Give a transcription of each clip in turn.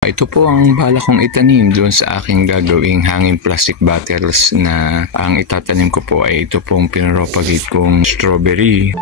Ito po ang balak kong itanim doon sa aking gagawing hanging plastic bottles na ang itatanim ko po ay ito pong pinropagate kong strawberry.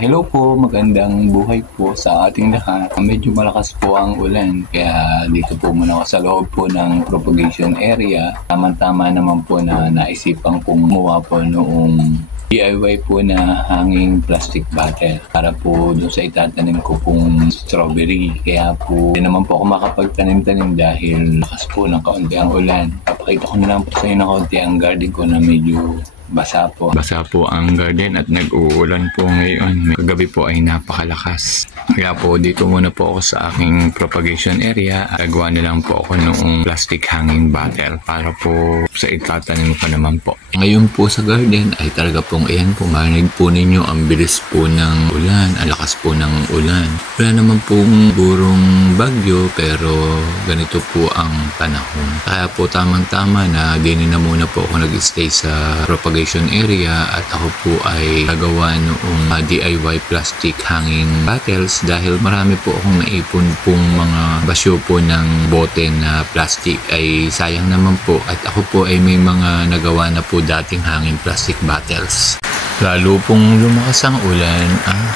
Hello po, magandang buhay po sa ating lahat. Medyo malakas po ang ulan kaya dito po muna ako sa loob po ng propagation area. Tama-tama naman po na naisipan kong gumawa po noong DIY po na hanging plastic bottle para po doon sa itatanim ko pong strawberry. Kaya po hindi naman po ako makapagtanim-tanim dahil lakas po ng kaunti ang ulan. Papakita ko na lang po sa inyo ng kaunti ang garden ko na medyo basa po. Basa po ang garden at nag-uulan po ngayon. Kagabi po ay napakalakas. Kaya po dito muna po ako sa aking propagation area. Gagawa na lang po ako noong plastic hanging bottle para po sa itatanim ko naman po. Ngayon po sa garden ay talaga pong ayan po, marinig po ninyo ang bilis po ng ulan, ang lakas po ng ulan. Wala naman pong burong bagyo pero ganito po ang panahon. Kaya po tamang-tama na din na muna po ako nag-stay sa propagation area at ako po ay gagawa noong DIY plastic hanging bottles dahil marami po akong naipon pong mga basyo po ng bote na plastic ay sayang naman po at ako po ay may mga nagawa na po dating hanging plastic bottles. Lalo pong lumakas ang ulan,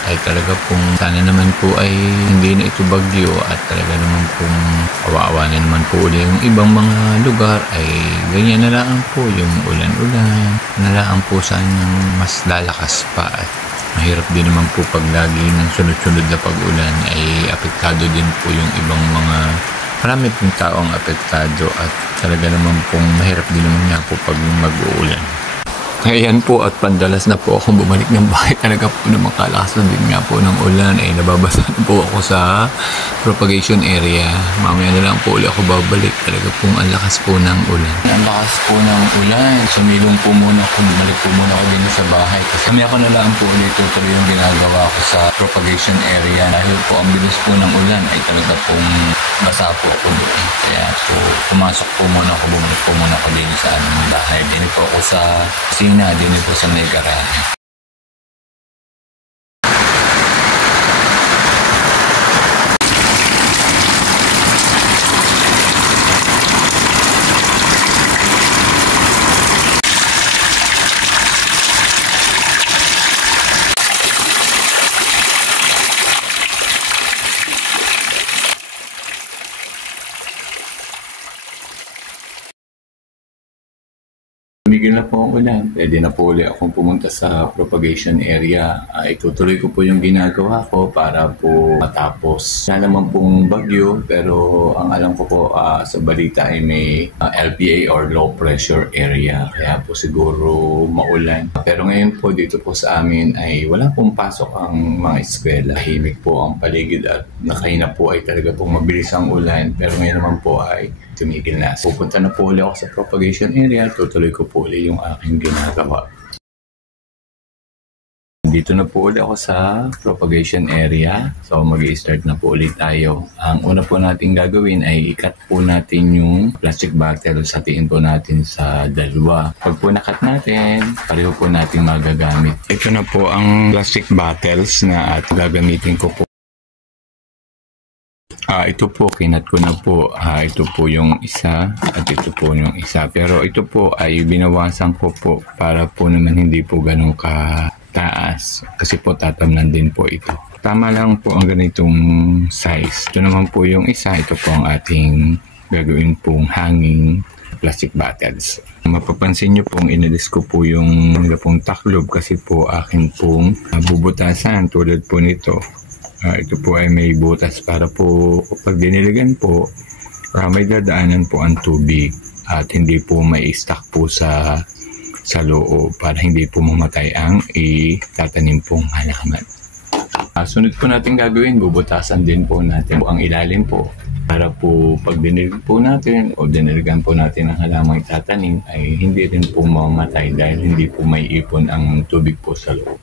ay talaga pong sana naman po ay hindi na ito bagyo at talaga naman pong awa-awa na naman po ulit yung ibang mga lugar ay ganyan na lang po yung ulan-ulan. Na lang po sanang mas lalakas pa at mahirap din naman po pag lagi ng sunod-sunod na pag-ulan ay apektado din po yung ibang mga marami pong taong apektado at talaga naman pong mahirap din naman nga po pag mag-uulan. Ayan po at pandalas na po akong bumalik ng bahay. Talaga po na makalakas din nga po ng ulan ay nababasa na po ako sa propagation area. Mamaya na lang po ulit ako babalik. Talaga pong ang lakas po ng ulan. Ang lakas po ng ulan. Sumilong po muna ako. Bumalik po muna ako din sa bahay. Kasi mamaya ko na lang po ulit tutuloy yung ginagawa ko sa propagation area. Dahil po ang bilis po ng ulan ay talaga pong basa po ako doon. Kaya po pumasok po muna ako. Bumalik po muna ako din sa aming bahay. Din po ako sa din po sa may garahe. Tumigil na po ang ulan. Pwede na po ulit akong pumunta sa propagation area. Itutuloy ko po yung ginagawa ko para po matapos. Wala naman pong bagyo pero ang alam ko po sa balita ay may LPA or low pressure area. Kaya po siguro maulan. Pero ngayon po dito po sa amin ay wala pong pasok ang mga eskwela. Tahimik po ang paligid at nakahina po ay talaga pong mabilis ang ulan. Pero ngayon naman po ay tumigil na. Pupunta na po ulit ako sa propagation area. Tutuloy ko po ulit yung aking ginagawa. Dito na po ulit ako sa propagation area. So mag-i-start na po ulit tayo. Ang una po natin gagawin ay i-cut po natin yung plastic bottle. Satiin po natin sa dalawa. Pag po na-cut natin, pareho po natin magagamit. Ito na po ang plastic bottles na at gagamitin ko po. Ito po, kinat ko na po. Ito po yung isa at ito po yung isa. Pero ito po ay binawasan ko po para po naman hindi po ganun kataas. Kasi po tatamnan din po ito. Tama lang po ang ganitong size. Ito naman po yung isa. Ito po ang ating gagawin pong hanging plastic bottles. Mapapansin nyo pong inalis ko po yung pong taklob kasi po akin pong bubutasan tulad po nito. Ito po ay may butas para po pag diniligan po, may dadaanan po ang tubig at hindi po may stuck po sa loob para hindi po mamatay ang itatanim pong halaman. Sunod po natin gagawin, bubutasan din po natin ang ilalim po para po pag dinilig po natin o diniligan po natin ang halamang itatanim ay hindi rin po mamatay dahil hindi po may ipon ang tubig po sa loob.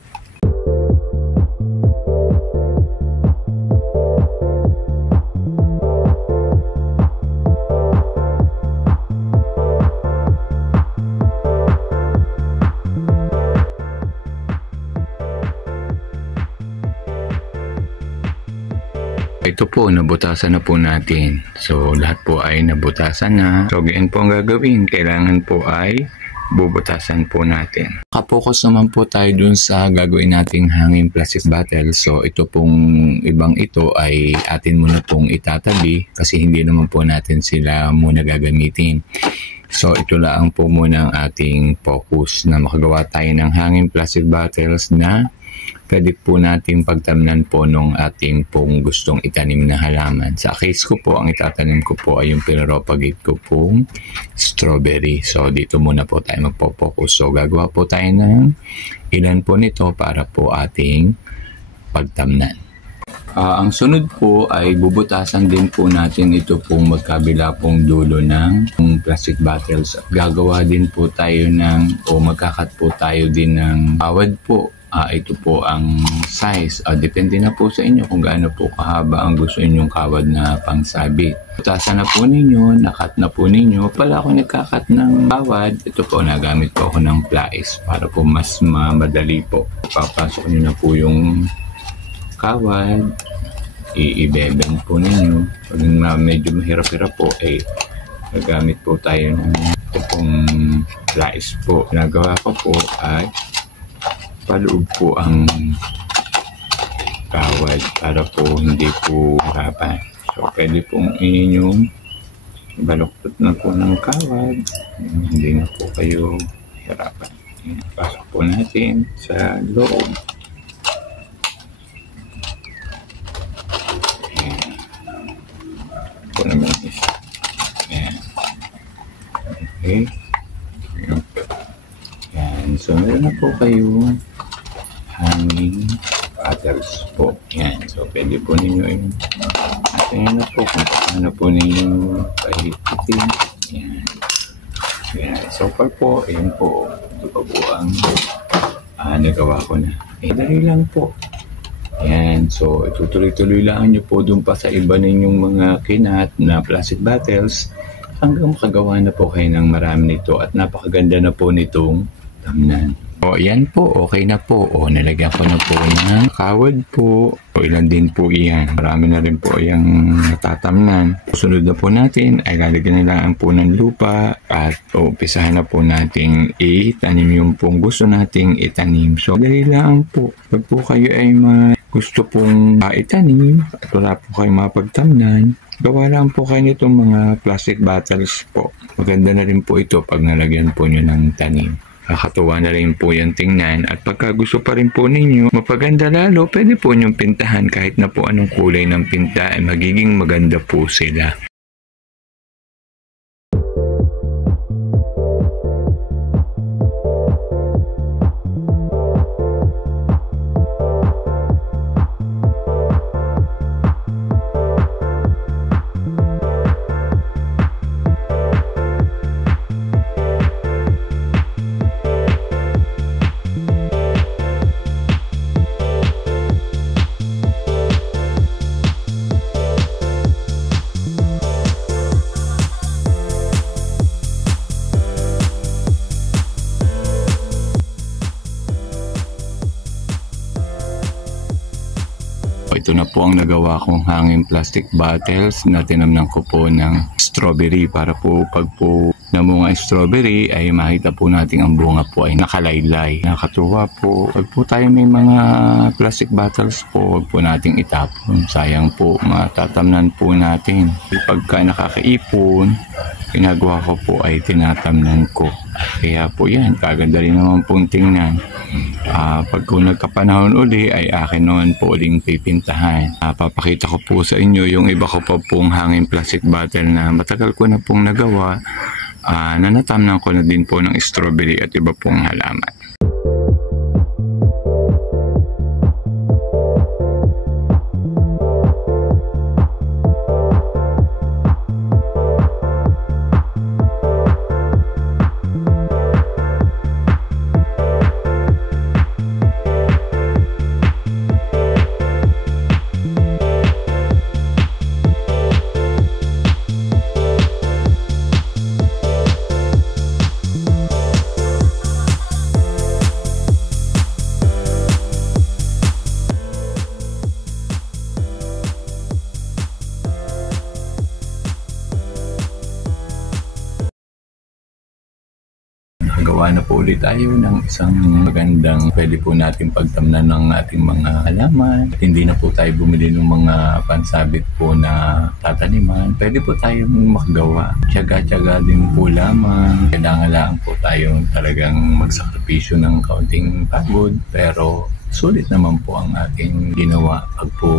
Ito po, nabutasan na po natin. So, lahat po ay nabutasan na. So, ganyan po ang gagawin. Kailangan po ay bubutasan po natin. Nakapokus naman po tayo dun sa gagawin nating hanging plastic bottle. So, ito pong ibang ito ay atin muna pong itatabi kasi hindi naman po natin sila muna gagamitin. So, ito lang po muna ang ating focus na makagawa tayo ng hanging plastic bottles na pwede po nating pagtamnan po nung ating pong gustong itanim na halaman. Sa case ko po, ang itatanim ko po ay yung pinropagate ko pong strawberry. So, dito muna po tayo magpo-focus. So, gagawa po tayo ng ilan po nito para po ating pagtamnan. Ang sunod po ay bubutasan din po natin ito pong magkabila pong dulo ng plastic bottles. At gagawa din po tayo magkakat po tayo din ng kawad po. Ito po ang size. Depende na po sa inyo kung gaano po kahaba ang gusto ninyong kawad na pangsabit. Butasan na po ninyo, nakat na po ninyo. Pala ako nagkakat ng kawad, ito po nagamit po ako ng pliers para po mas madali po. Papasok nyo na po yung kawad, i-bend po ninyo. Pag medyo mahirap-hirap po, nagamit po tayo ng ito pong pliers po. Nagawa ko po ay paloob po ang kawad para po hindi po harapan. So, pwede pong inyong baluktot na po ng kawad. Hindi na po kayo hirapan. Pasok po natin sa loob. Ayan. Po naman isa. Ayan. Okay. Ayan. So, meron na po kayo hanging bottles po. Yan. So, pwede po ninyo natin na po kung paano po ninyo pahipitin. Yan. Yan. So far po, ayan po. Ito pa po ang nagawa ko na. Dali lang po. Yan. So, itutuloy-tuloy lang nyo po dun pa sa iba ninyong mga kinat na plastic bottles hanggang makagawa na po kayo ng marami nito at napakaganda na po nitong tamnan. O, yan po. Okay na po. O, nalagyan ko na po ng kawad po. O, ilan din po iyan. Marami na rin po yung natatamnan. Sunod na po natin ay lalagyan na lang po ng lupa at umpisahan na po nating itanim yung pong gusto nating itanim. So, dali lang po. Pag po kayo ay gusto pong itanim at wala po kayong mapagtamnan, gawa lang po kayo nitong mga plastic bottles po. Maganda na rin po ito pag nalagyan po nyo ng tanim. Kakatuwa na rin po yung tingnan at pagka gusto pa rin po ninyo mapaganda lalo, pwede po nyong pintahan kahit na po anong kulay ng pinta ay magiging maganda po sila. Ito na po ang nagawa kong hanging plastic bottles na tinamnan ko po ng strawberry para po pag po namunga ang strawberry ay makita po natin ang bunga po ay nakalaylay. Nakatuwa po. Pag po tayo may mga plastic bottles po, huwag po nating itapon. Sayang po, matatamnan po natin. Pagka nakakaipon, ginagawa ko po ay tinatamnan ko. Kaya po yan, kaganda rin naman pong tingnan. Pag kung nagkapanahon uli ay akin naman po uling pipintahan. Papakita ko po sa inyo yung iba ko pa pong hanging plastic bottle na matagal ko na pong nagawa. Natamnan ko na din po ng strawberry at iba pong halaman. ulit tayo ng isang magandang pwede po natin pagtamnan ng ating mga halaman. At hindi na po tayo bumili ng mga pansabit po na tataniman. Pwede po tayong makagawa. Tiyaga-tiyaga din po lamang. Kailangan lang po tayong talagang magsakripisyo ng kaunting pagod. Pero sulit naman po ang ating ginawa pag po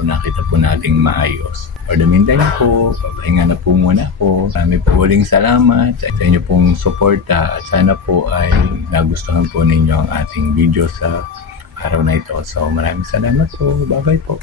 nakita po nating maayos. For the meantime po, papahinga na po muna po. Marami po uling salamat sa inyo pong suporta at sana po ay nagustuhan po ninyo ang ating video sa araw na ito. So maraming salamat po. Bye-bye po.